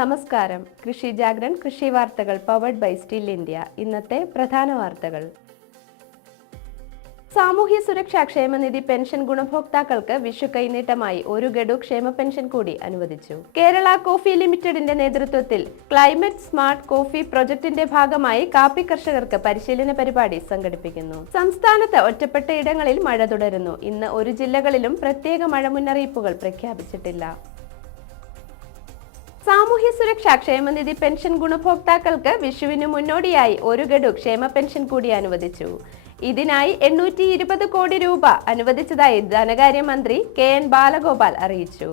നമസ്കാരം. കൃഷി ജാഗ്രൻ കൃഷി വാർത്തകൾ പവർഡ് ബൈ സ്റ്റിൽ ഇന്ത്യ ഇന്നത്തെ പ്രധാന വാർത്തകൾ. സാമൂഹ്യ സുരക്ഷാ ക്ഷേമനിധി പെൻഷൻ ഗുണഭോക്താക്കൾക്ക് വിഷു കൈനീട്ടമായി ഒരു ഗഡു ക്ഷേമ പെൻഷൻ കൂടി അനുവദിച്ചു. കേരള കോഫി ലിമിറ്റഡിന്റെ നേതൃത്വത്തിൽ ക്ലൈമറ്റ് സ്മാർട്ട് കോഫി പ്രൊജക്ടിന്റെ ഭാഗമായി കാപ്പി കർഷകർക്ക് പരിശീലന പരിപാടി സംഘടിപ്പിക്കുന്നു. സംസ്ഥാനത്ത് ഒറ്റപ്പെട്ട ഇടങ്ങളിൽ മഴ തുടരുന്നു. ഇന്ന് ഒരു ജില്ലകളിലും പ്രത്യേക മഴ മുന്നറിയിപ്പുകൾ പ്രഖ്യാപിച്ചിട്ടില്ല. സാമൂഹ്യ സുരക്ഷാ ക്ഷേമനിധി പെൻഷൻ ഗുണഭോക്താക്കൾക്ക് വിഷുവിന് മുന്നോടിയായി ഒരു ഗഡു ക്ഷേമ പെൻഷൻ കൂടി അനുവദിച്ചു. ഇതിനായി എണ്ണൂറ്റി ഇരുപത് കോടി രൂപ അനുവദിച്ചതായി ധനകാര്യമന്ത്രി കെ എൻ ബാലഗോപാൽ അറിയിച്ചു.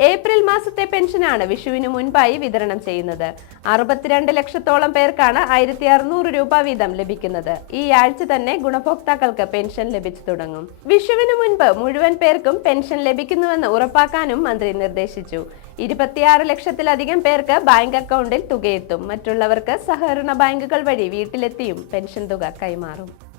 ഏപ്രിൽ മാസത്തെ പെൻഷനാണ് വിഷുവിന് മുൻപായി വിതരണം ചെയ്യുന്നത്. അറുപത്തിരണ്ട് ലക്ഷത്തോളം പേർക്കാണ് ആയിരത്തി അറുന്നൂറ് രൂപ വീതം ലഭിക്കുന്നത്. ഈ ആഴ്ച തന്നെ ഗുണഭോക്താക്കൾക്ക് പെൻഷൻ ലഭിച്ചു തുടങ്ങും. വിഷുവിന് മുൻപ് മുഴുവൻ പേർക്കും പെൻഷൻ ലഭിക്കുന്നുവെന്ന് ഉറപ്പാക്കാനും മന്ത്രി നിർദ്ദേശിച്ചു. ഇരുപത്തിയാറ് ലക്ഷത്തിലധികം പേർക്ക് ബാങ്ക് അക്കൗണ്ടിൽ തുകയെത്തും. മറ്റുള്ളവർക്ക് സഹകരണ ബാങ്കുകൾ വഴി വീട്ടിലെത്തിയും പെൻഷൻ തുക കൈമാറും.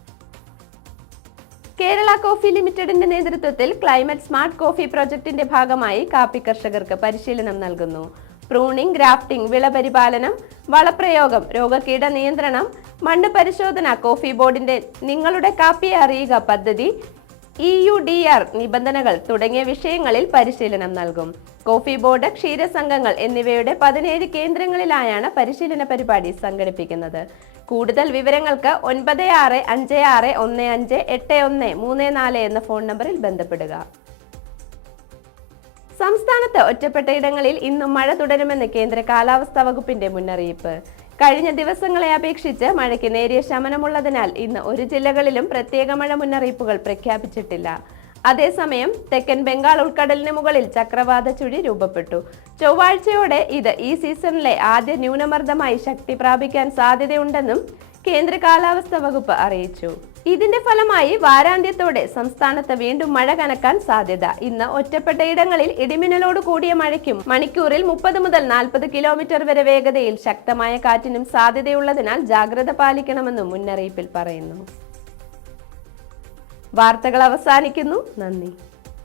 കേരള കോഫി ലിമിറ്റഡിന്റെ നേതൃത്വത്തിൽ ക്ലൈമറ്റ് സ്മാർട്ട് കോഫി പ്രൊജക്ടിന്റെ ഭാഗമായി കാപ്പി കർഷകർക്ക് പരിശീലനം നൽകുന്നു. പ്രൂണിംഗ് ഗ്രാഫ്റ്റിംഗ് വിളപരിപാലനം വളപ്രയോഗം രോഗകീട നിയന്ത്രണം മണ്ണ് പരിശോധന കോഫി ബോർഡിന്റെ നിങ്ങളുടെ കാപ്പി അറിയുക പദ്ധതി ഇ യു ഡി ആർ നിബന്ധനകൾ തുടങ്ങിയ വിഷയങ്ങളിൽ പരിശീലനം നൽകും. കോഫി ബോർഡ് ക്ഷീരസംഘങ്ങൾ എന്നിവയുടെ പതിനേഴ് കേന്ദ്രങ്ങളിലായാണ് പരിശീലന പരിപാടി സംഘടിപ്പിക്കുന്നത്. കൂടുതൽ വിവരങ്ങൾക്ക് ഒൻപത് ആറ് അഞ്ച് ആറ് ഒന്ന് അഞ്ച് എട്ട് ഒന്ന് മൂന്ന് നാല് എന്ന ഫോൺ നമ്പറിൽ ബന്ധപ്പെടുക. സംസ്ഥാനത്ത് ഒറ്റപ്പെട്ട ഇടങ്ങളിൽ ഇന്നും മഴ തുടരുമെന്ന് കേന്ദ്ര കാലാവസ്ഥാ വകുപ്പിന്റെ മുന്നറിയിപ്പ്. കഴിഞ്ഞ ദിവസങ്ങളെ അപേക്ഷിച്ച് മഴയ്ക്ക് നേരിയ ശമനമുള്ളതിനാൽ ഇന്ന് ഒരു ജില്ലകളിലും പ്രത്യേക മഴ മുന്നറിയിപ്പുകൾ പ്രഖ്യാപിച്ചിട്ടില്ല. അതേസമയം തെക്കൻ ബംഗാൾ ഉൾക്കടലിന് മുകളിൽ ചക്രവാത ചുഴി രൂപപ്പെട്ടു. ചൊവ്വാഴ്ചയോടെ ഇത് ഈ സീസണിലെ ആദ്യ ന്യൂനമർദ്ദമായി ശക്തി പ്രാപിക്കാൻ സാധ്യതയുണ്ടെന്നും കേന്ദ്ര കാലാവസ്ഥാ വകുപ്പ് അറിയിച്ചു. ഇതിന്റെ ഫലമായി വാരാന്ത്യത്തോടെ സംസ്ഥാനത്ത് വീണ്ടും മഴ കനക്കാൻ സാധ്യത. ഇന്ന് ഒറ്റപ്പെട്ട ഇടങ്ങളിൽ ഇടിമിന്നലോട് കൂടിയ മഴയ്ക്കും മണിക്കൂറിൽ മുപ്പത് മുതൽ നാൽപ്പത് കിലോമീറ്റർ വരെ വേഗതയിൽ ശക്തമായ കാറ്റിനും സാധ്യതയുള്ളതിനാൽ ജാഗ്രത പാലിക്കണമെന്നും മുന്നറിയിപ്പിൽ പറയുന്നു. വാർത്തകൾ അവസാനിക്കുന്നു. നന്ദി.